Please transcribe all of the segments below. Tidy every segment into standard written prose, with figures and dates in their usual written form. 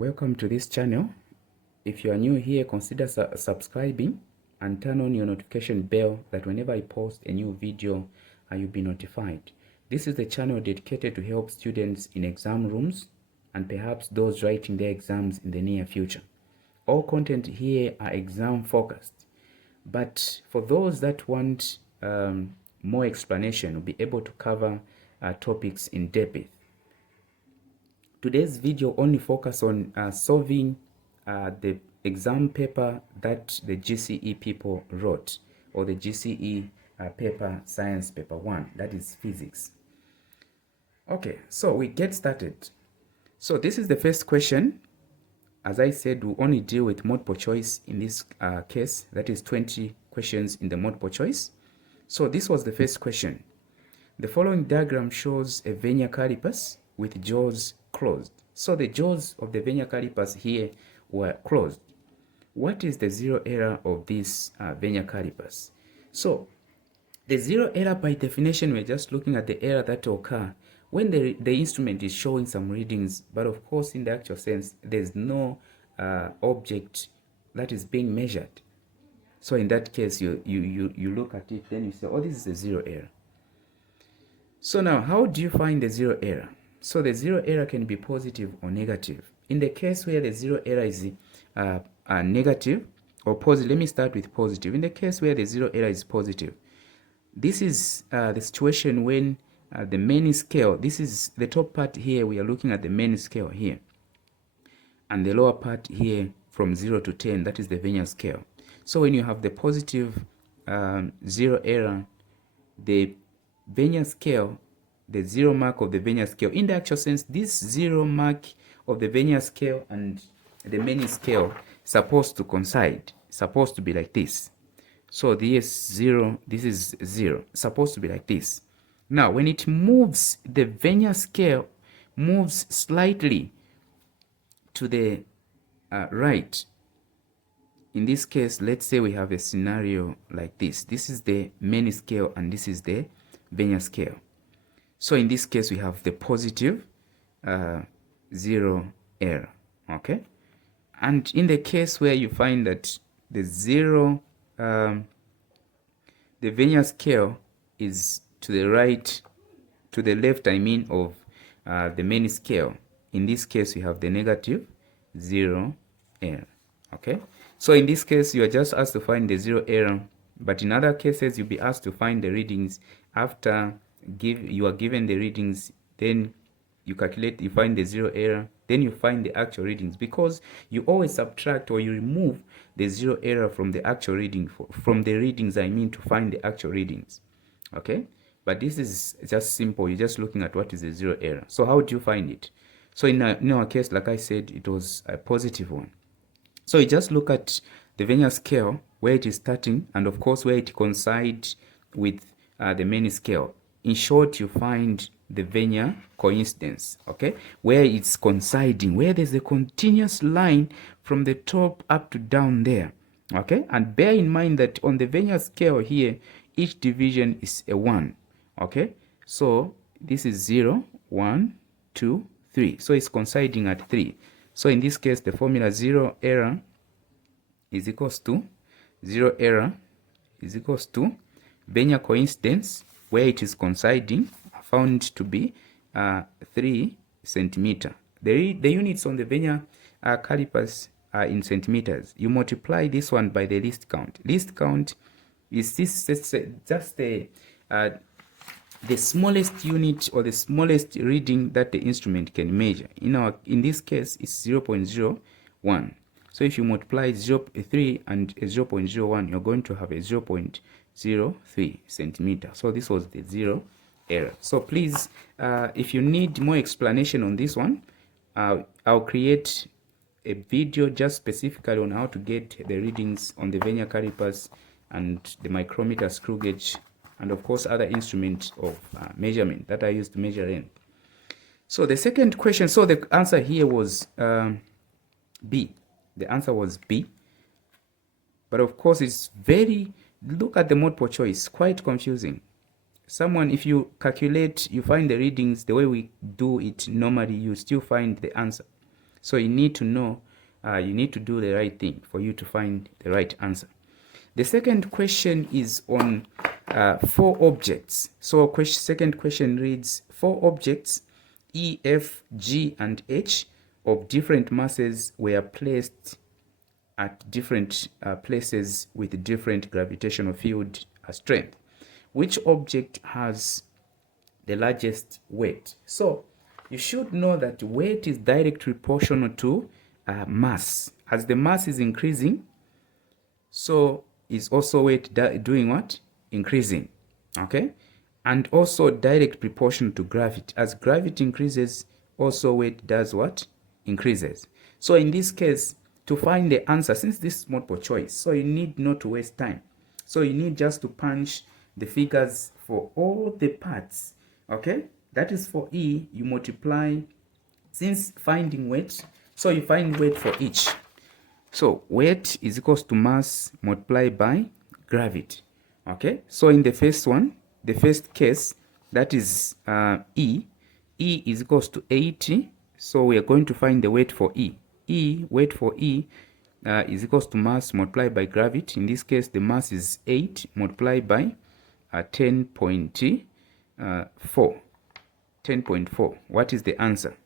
Welcome to this channel. If you are new here, consider subscribing and turn on your notification bell that whenever I post a new video, you'll be notified. This is the channel dedicated to help students in exam rooms and perhaps those writing their exams in the near future. All content here are exam focused, but for those that want more explanation, we'll be able to cover topics in depth. Today's video only focus on solving the exam paper that the GCE people wrote, or the GCE paper, science paper 1, that is physics. Okay, so we get started. So this is the first question. As I said, we'll only deal with multiple choice in this case, that is 20 questions in the multiple choice. So this was the first question. The following diagram shows a vernier caliper with jaws closed. So the jaws of the vernier calipers here were closed. What is the zero error of these vernier calipers? So the zero error, by definition, we're just looking at the error that occur when the instrument is showing some readings, but of course in the actual sense there's no object that is being measured. So in that case you look at it, then you say, oh, this is a zero error. So now, how do you find the zero error? So the zero error can be positive or negative. In the case where the zero error is negative or positive, let me start with positive. In the case where the zero error is positive, this is the situation when the main scale, this is the top part here, we are looking at the main scale here, and the lower part here from 0 to 10, that is the vernier scale. So when you have the positive zero error, the vernier scale, the zero mark of the vernier scale, in the actual sense, this zero mark of the vernier scale and the main scale supposed to coincide, supposed to be like this. So this is 0, this is 0, supposed to be like this. Now when it moves, the vernier scale moves slightly to the right. In this case, let's say we have a scenario like this. This is the main scale and this is the vernier scale. So in this case, we have the positive zero error, okay? And in the case where you find that the zero, the vernier scale is to the right, to the left, I mean, of the main scale, in this case, we have the negative zero error, okay? So in this case, you are just asked to find the zero error, but in other cases, you'll be asked to find the readings after you are given the readings, then you calculate, you find the zero error, then you find the actual readings, because you always subtract or you remove the zero error from the actual reading, from the readings, I mean, to find the actual readings, okay? But this is just simple. You're just looking at what is the zero error. So how do you find it? So in our case, like I said, it was a positive one. So you just look at the vernier scale, where it is starting, and of course where it coincides with the main scale. In short, you find the vernier coincidence, okay, where it's coinciding, where there's a continuous line from the top up to down there, okay? And bear in mind that on the vernier scale here, each division is a 1, okay? So this is 0, 1, 2, 3. So it's coinciding at 3. So in this case, the formula zero error is equals to zero error is equals to vernier coincidence, where it is coinciding, found to be 3 centimeter. The units on the vernier calipers are in centimeters. You multiply this one by the least count. Least count is this just the smallest unit or the smallest reading that the instrument can measure. In this case, it's 0.01. So if you multiply 0.3 and 0.01, you're going to have a 0.03 centimeter. So this was the zero error. So please, if you need more explanation on this one, I'll create a video just specifically on how to get the readings on the vernier calipers and the micrometer, screw gauge, and of course other instruments of measurement that I use to measure length. So the second question, so the answer here was B. The answer was B. But of course it's very, look at the multiple choice, quite confusing. Someone, if you calculate, you find the readings the way we do it normally, you still find the answer. So you need to know, you need to do the right thing for you to find the right answer. The second question is on 4 objects. So second question reads, 4 objects E, F, G, and H of different masses were placed at different places with different gravitational field strength. Which object has the largest weight? So you should know that weight is directly proportional to mass. As the mass is increasing, so is also weight doing what? Increasing. Okay? And also direct proportion to gravity. As gravity increases, also weight does what? Increases. So in this case, to find the answer, since this is multiple choice, so you need not to waste time. So you need just to punch the figures for all the parts. Okay? That is for E, you multiply, since finding weight, so you find weight for each. So weight is equals to mass multiplied by gravity. Okay, so in the first one, the first case, that is E is equals to 80. So we are going to find the weight for E. Weight for E is equals to mass multiplied by gravity. In this case, the mass is 8 multiplied by 10.4. 10.4. What is the answer?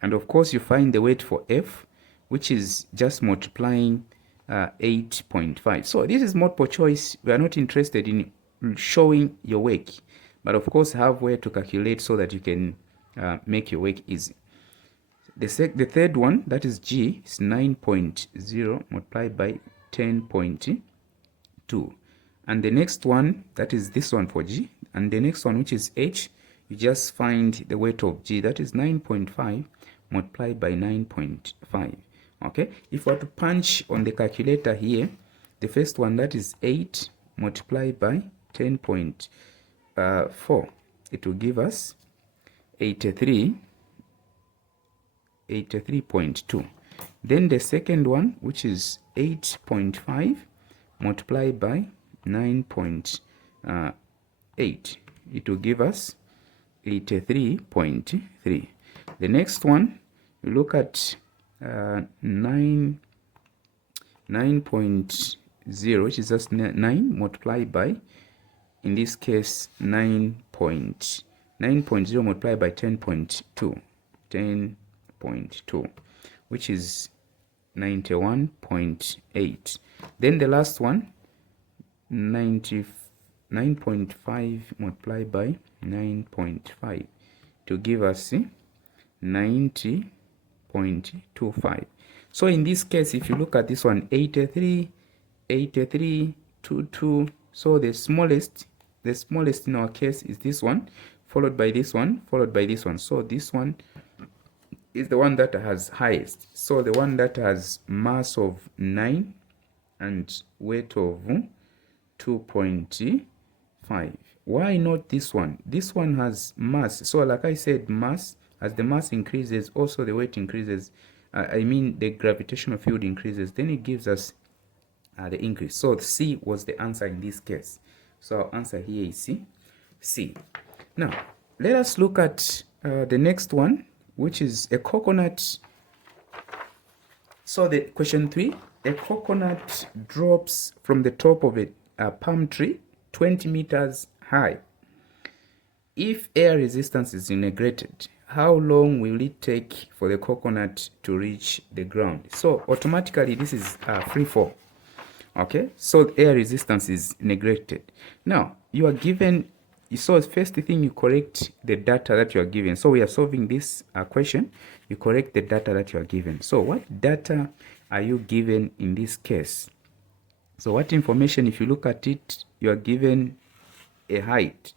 And of course, you find the weight for F, which is just multiplying 8.5. So this is multiple choice. We are not interested in showing your work, but of course have way to calculate so that you can make your work easy. The third one, that is G, is 9.0 multiplied by 10.2. And the next one, that is this one for G. And the next one, which is H, you just find the weight of G, that is 9.5 multiplied by 9.5. Okay, if we were to punch on the calculator here, the first one, that is 8 multiplied by 10.4, it will give us 83.2. Then the second one, which is 8.5 multiplied by 9.8, it will give us 83.3. The next one, you look at 9.0, which is just 9 multiplied by, in this case, 9.0 multiplied by 10.2, which is 91.8. Then the last one, 9.5 multiplied by 9.5 to give us 90.25. So in this case, if you look at this one, 83.22. So the smallest in our case is this one, followed by this one, followed by this one. So this one is the one that has highest. So the one that has mass of 9 and weight of 2.5. Why not this one? This one has mass. So like I said, mass, as the mass increases, also the weight increases. I mean the gravitational field increases. Then it gives us the increase. So C was the answer in this case. So our answer here is C. Now, let us look at the next one, which is a coconut. So the question 3, a coconut drops from the top of a palm tree 20 meters high. If air resistance is integrated, how long will it take for the coconut to reach the ground? So automatically this is free fall. Okay, so air resistance is neglected. Now you are given, so first thing, you correct the data that you are given. So we are solving this question, you correct the data that you are given. So what data are you given in this case? So what information, if you look at it, you are given a height,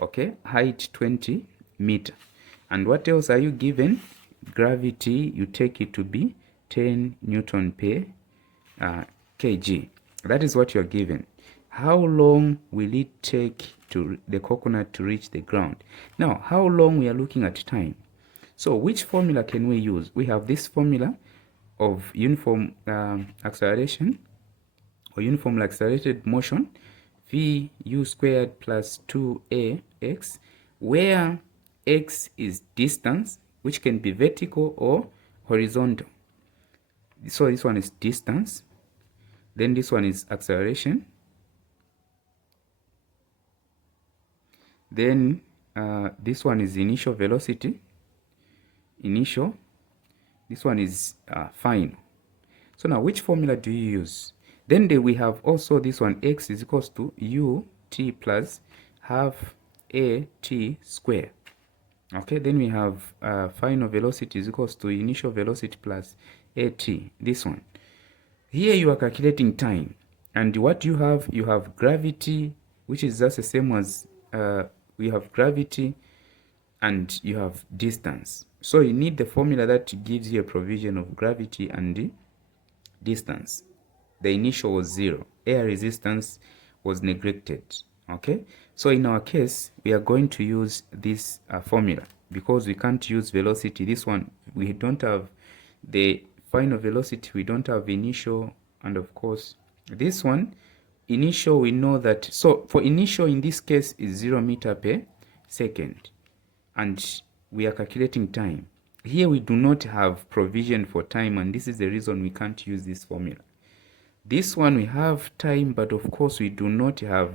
okay, height 20 meter. And what else are you given? Gravity, you take it to be 10 Newton per kg. That is what you are given. How long will it take to the coconut to reach the ground? Now, how long we are looking at time? So which formula can we use? We have this formula of uniform acceleration, or uniformly accelerated motion, vu squared plus 2ax, where x is distance, which can be vertical or horizontal. So this one is distance. Then this one is acceleration. Then this one is initial velocity. Initial. This one is final. So now which formula do you use? Then we have also this one, x is equals to ut plus half at square. Okay, then we have final velocity is equals to initial velocity plus at, this one. Here you are calculating time, and what you have gravity, which is just the same as we have gravity, and you have distance. So you need the formula that gives you a provision of gravity and the distance. The initial was 0. Air resistance was neglected. Okay, so in our case we are going to use this formula because we can't use velocity. This one we don't have the final velocity, we don't have initial, and of course this one initial we know that. So for initial in this case is 0 meter per second, and we are calculating time. Here we do not have provision for time, and this is the reason we can't use this formula. This one we have time, but of course we do not have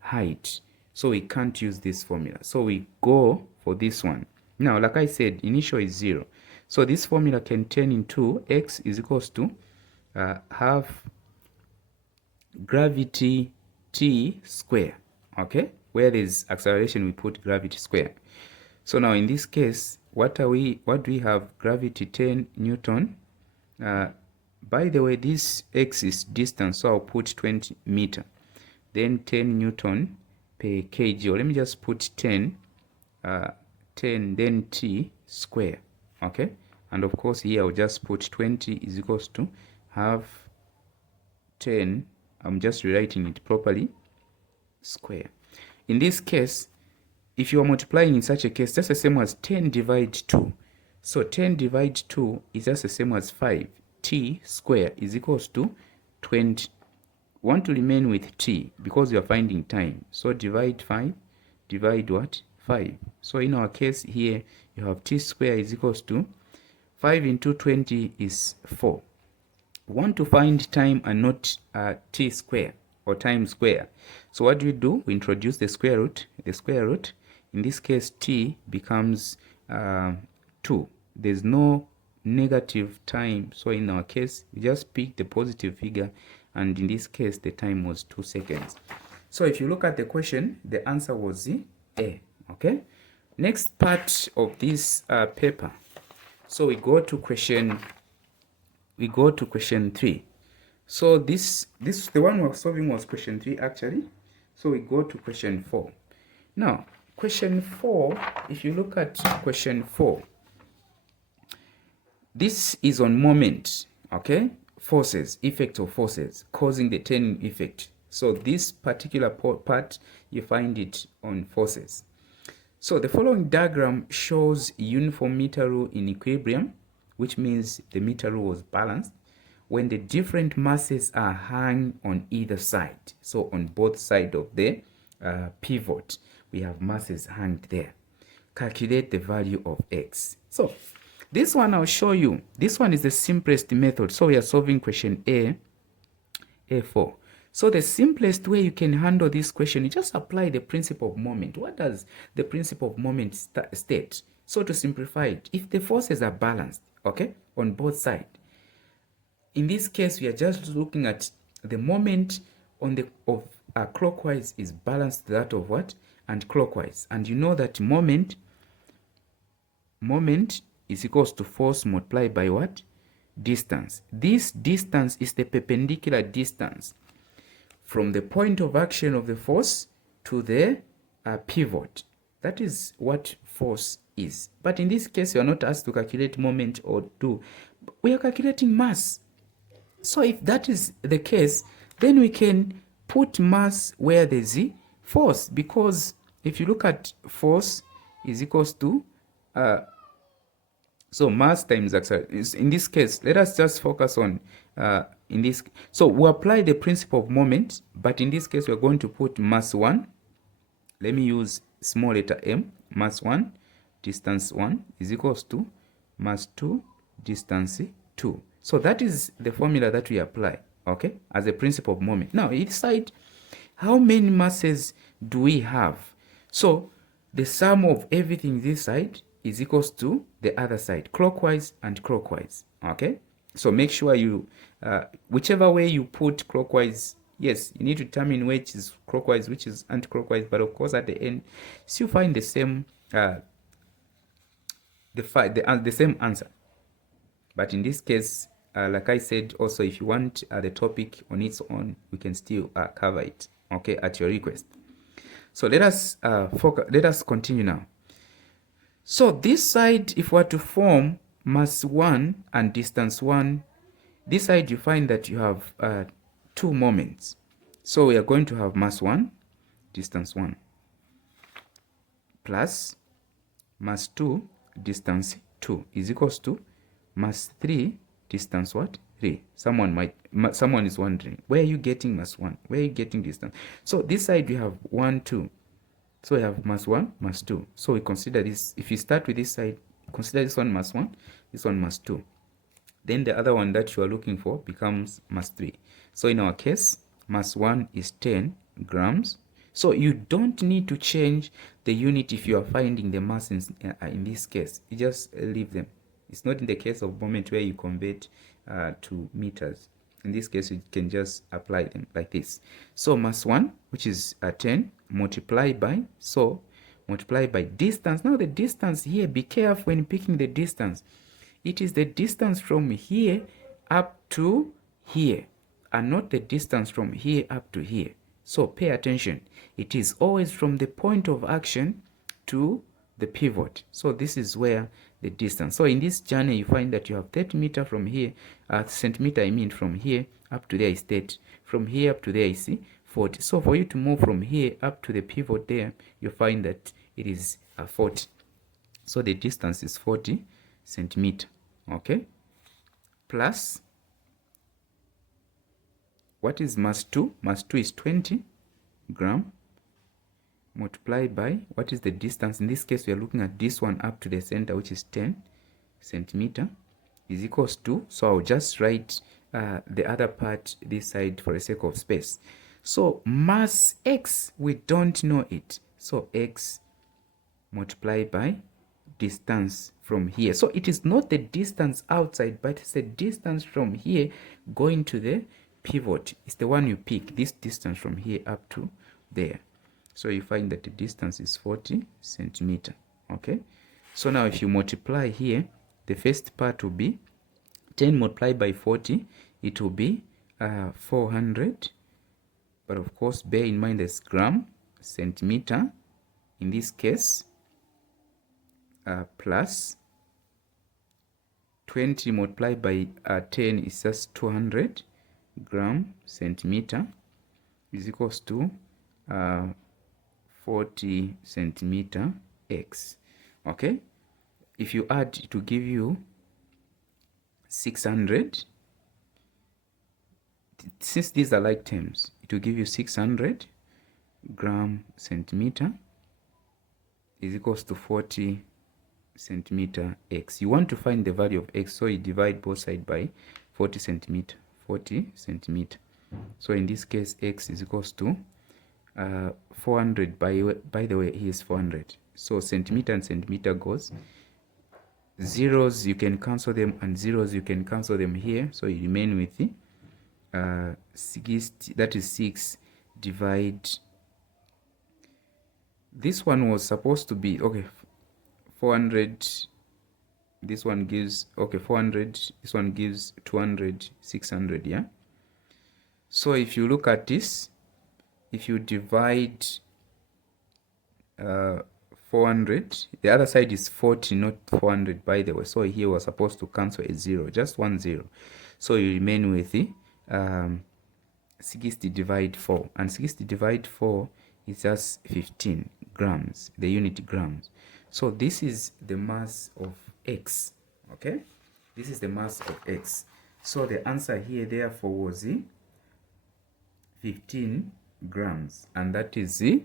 height, so we can't use this formula. So we go for this one. Now, like I said, initial is 0. So this formula can turn into x is equals to half gravity t square. Okay, where there's acceleration we put gravity square. So now in this case, what do we have? Gravity 10 Newton. By the way, this x is distance, so I'll put 20 meter. Then 10 Newton per kg, or let me just put 10, then t square. Okay, and of course here I'll just put 20 is equals to half 10, I'm just rewriting it properly, square. In this case, if you are multiplying in such a case, that's the same as 10 divided 2. So 10 divided 2 is just the same as 5. T square is equals to 20. Want to remain with t because you are finding time. So divide 5, divide what? 5. So in our case here, you have t square is equals to 5 into 20 is 4. Want to find time and not t square or time square. So what do? We introduce the square root. The square root, in this case, t becomes 2. There's no negative time. So in our case, we just pick the positive figure, and in this case, the time was 2 seconds. So if you look at the question, the answer was A. Okay. Next part of this paper. So we go to question 3. So this the one we're solving was question 3 actually. So we go to question 4. Now, question 4, if you look at question 4, this is on moment, okay? Forces, effect of forces causing the turning effect. So this particular part, you find it on forces. So the following diagram shows uniform meter rule in equilibrium, which means the meter rule was balanced when the different masses are hung on either side. So on both sides of the pivot, we have masses hung there. Calculate the value of x. So this one I'll show you. This one is the simplest method. So we are solving question A4. So the simplest way you can handle this question, you just apply the principle of moment. What does the principle of moment state? So to simplify it, if the forces are balanced, okay, on both sides, in this case, we are just looking at the moment on the clockwise is balanced to that of what? And clockwise. And you know that moment is equals to force multiplied by what? Distance. This distance is the perpendicular distance from the point of action of the force to the pivot. That is what force is. But in this case, you are not asked to calculate moment or do. We are calculating mass. So if that is the case, then we can put mass where there's force, because if you look at force is equals to so mass times acceleration. In this case, let us just focus on in this. So we apply the principle of moment, but in this case, we're going to put mass 1. Let me use small letter m. Mass 1, distance 1 is equals to mass 2, distance 2. So that is the formula that we apply, okay, as a principle of moment. Now, each side, how many masses do we have? So the sum of everything this side is equals to the other side, clockwise and clockwise, okay? So make sure you, whichever way you put clockwise, yes, you need to determine which is clockwise, which is anti-clockwise, but of course at the end, still find the same, the same answer. But in this case, like I said, also if you want the topic on its own, we can still cover it, okay, at your request. So let us let us continue now. So this side, if we are to form mass 1 and distance 1, this side you find that you have 2 moments. So we are going to have mass 1, distance 1, plus mass 2, distance 2 is equals to mass 3, distance what? 3. Someone is wondering, where are you getting mass 1? Where are you getting distance? So this side we have 1, 2. So we have mass 1, mass 2. So we consider this, if you start with this side, consider this one mass 1, this one mass 2. Then the other one that you are looking for becomes mass 3. So in our case, mass 1 is 10 grams. So you don't need to change the unit if you are finding the mass in this case. You just leave them. It's not in the case of moment where you convert to meters. In this case, you can just apply them like this. So mass 1, which is 10, multiply by distance. Now the distance here, be careful when picking the distance. It is the distance from here up to here, and not the distance from here up to here. So pay attention. It is always from the point of action to the pivot. So this is where the distance. So in this journey, you find that you have 30 meters from here, centimeter, I mean, from here up to there is 30. From here up to there is 40. So for you to move from here up to the pivot there, you find that it is 40. So the distance is 40 centimeter, okay? Plus, what is mass 2? Mass 2 is 20 gram. Multiply by, what is the distance? In this case, we are looking at this one up to the center, which is 10 centimeter, is equals to, so I'll just write the other part this side for the sake of space. So mass x, we don't know it. So x multiplied by distance from here. So it is not the distance outside, but it's the distance from here going to the pivot. It's the one you pick, this distance from here up to there. So you find that the distance is 40 centimeter, okay? So now if you multiply here, the first part will be 10 multiplied by 40, it will be 400. But of course, bear in mind this gram, centimeter, in this case, plus 20 multiplied by 10 is just 200 gram centimeter is equals to 40 centimeter x, okay? If you add, it will give you 600. Since these are like terms, it will give you 600 gram centimeter is equals to 40 centimeter x. You want to find the value of x, so you divide both sides by 40 centimeter. 40 centimeter. So in this case, x is equals to 400. By the way, here is 400. So centimeter and centimeter goes. Zeros you can cancel them, and zeros you can cancel them here. So you remain with the 60. That is 6 divide. This one was supposed to be okay. 400. This one gives, okay, 400. This one gives 200, 600, yeah? So if you look at this, if you divide 400, the other side is 40, not 400, by the way. So here we're supposed to cancel a 0, just 1 0. So you remain with the 60 divide 4. And 60 divide 4 is just 15 grams, the unit grams. So this is the mass of x, okay? This is the mass of x. So the answer here therefore was 15 grams, and that is C.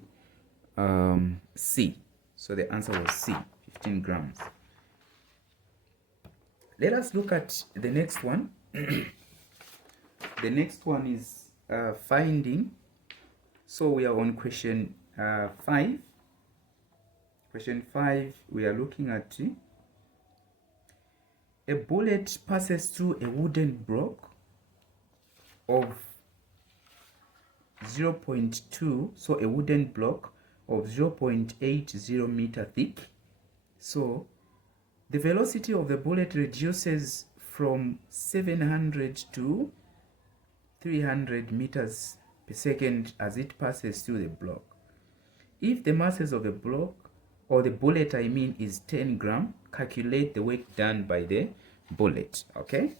So the answer was C, 15 grams. let us look at the next one. The next one is finding. So we are on question 5. Question 5, we are looking at a bullet passes through a wooden block of 0.2, so a wooden block of 0.80 meter thick. So the velocity of the bullet reduces from 700 to 300 meters per second as it passes through the block. If the masses of the block, or the bullet I mean, is 10 grams, calculate the work done by the bullet. Okay,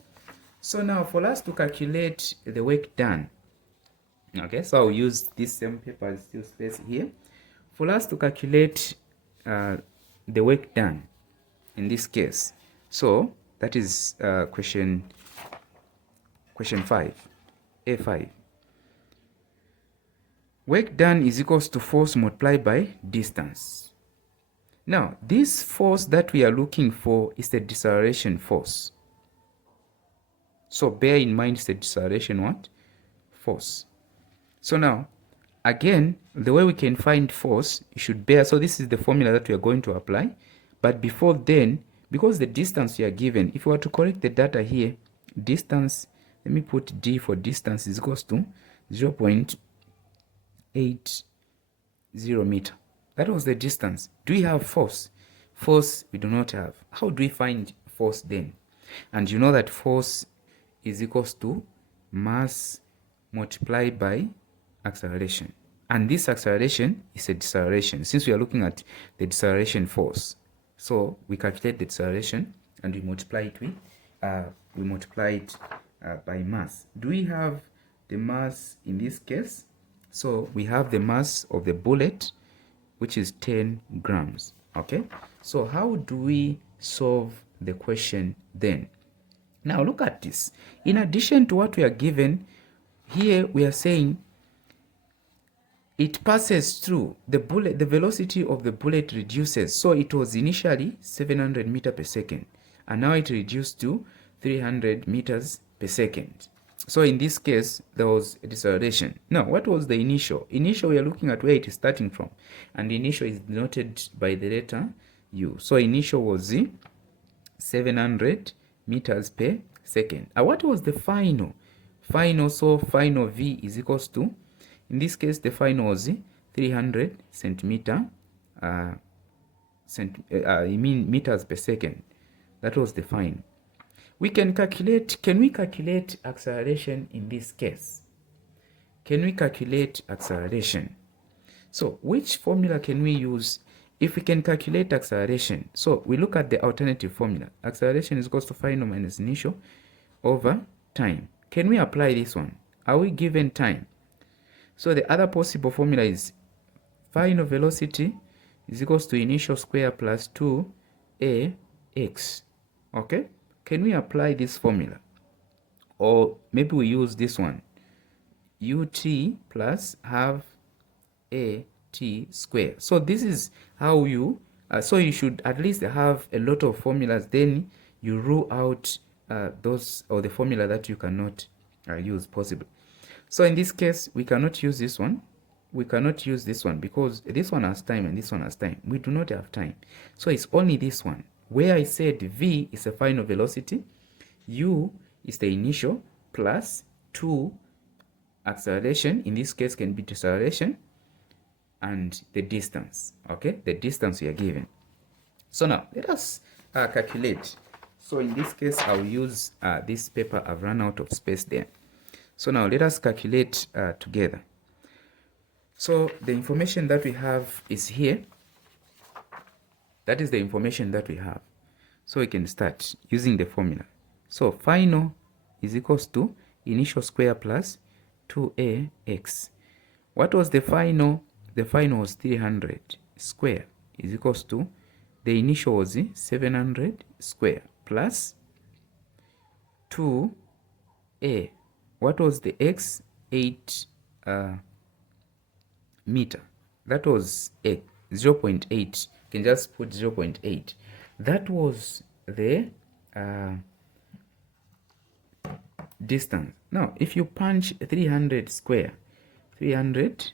so now for us to calculate the work done, okay, so I'll use this same paper as still space here. For us to calculate the work done in this case, so that is question 5, A5. Work done is equals to force multiplied by distance. Now, this force that we are looking for is the deceleration force. So bear in mind it's the deceleration what? Force. So now, again, the way we can find force, you should bear, so this is the formula that we are going to apply. But before then, because the distance we are given, if we were to correct the data here, distance, let me put D for distance, is equals to 0.80 meter. That was the distance. Do we have force? Force we do not have. How do we find force then? And you know that force is equals to mass multiplied by acceleration. And this acceleration is a deceleration, since we are looking at the deceleration force. So we calculate the deceleration and we multiply it with by mass. Do we have the mass in this case? So we have the mass of the bullet, which is 10 grams. Okay, so how do we solve the question then? Now look at this. In addition to what we are given here, we are saying it passes through the bullet, the velocity of the bullet reduces. So it was initially 700 meters per second, and now it reduced to 300 meters per second. So in this case, there was a deceleration. Now, what was the initial? Initial, we are looking at where it is starting from, and the initial is denoted by the letter U. So initial was 700 meters per second. What was the final? Final, so final V is equals to, in this case, the final was 300 centimeter, meters per second. That was the final. We can calculate, can we calculate acceleration in this case? Can we calculate acceleration? So which formula can we use if we can calculate acceleration? So we look at the alternative formula. Acceleration is equals to final minus initial over time. Can we apply this one? Are we given time? So the other possible formula is final velocity is equals to initial square plus 2ax. Okay? Can we apply this formula? Or maybe we use this one. Ut plus half at square. So this is how you, so you should at least have a lot of formulas. Then you rule out those, or the formula that you cannot use possibly. So in this case, we cannot use this one. We cannot use this one because this one has time and this one has time. We do not have time. So it's only this one, where I said V is the final velocity, U is the initial, plus 2 acceleration, in this case can be deceleration, and the distance. Okay, the distance we are given. So now let us calculate. So in this case, I'll use this paper. I've run out of space there. So now let us calculate together. So the information that we have is here. That is the information that we have. So we can start using the formula. So final is equals to initial square plus 2ax. What was the final? The final was 300 square is equals to, the initial was 700 square plus 2a. What was the x? 8 meter. That was 0.8. You can just put 0.8. That was the distance. Now, if you punch 300 square, 300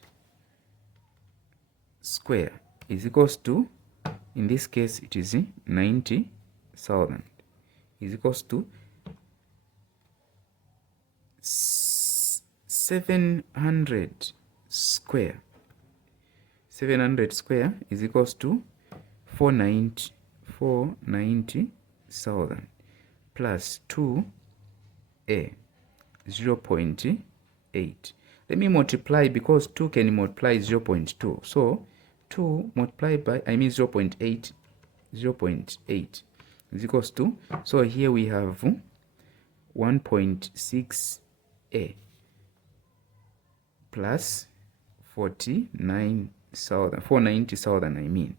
square is equals to, in this case, it is 90,000, is equals to 700 square. 700 square is equals to 490,000 plus 2a, 0.8. Let me multiply, because 2 can multiply 0.2. So 2 multiplied by, 0.8, 0.8 is equals to, so here we have 1.6a plus 490,000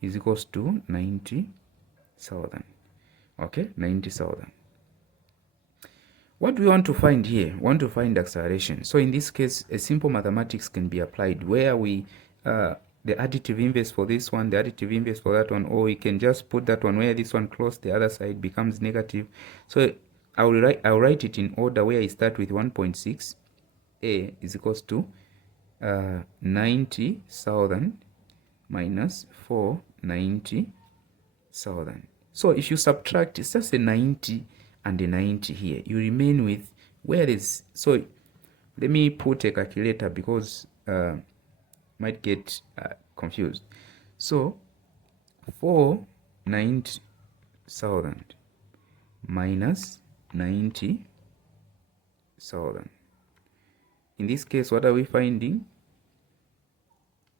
is equals to 90,000. Okay, 90,000. What do we want to find here? We want to find acceleration. So in this case, a simple mathematics can be applied, where we the additive inverse for this one, the additive inverse for that one, or we can just put that one where this one close, the other side becomes negative. So I'll write it in order, where I start with 1.6. A is equals to 90,000 minus 490,000. So if you subtract, it's just a 90 and a 90 here. You remain with, where is, so let me put a calculator, because might get confused. So 490,000 minus 90,000. In this case, what are we finding?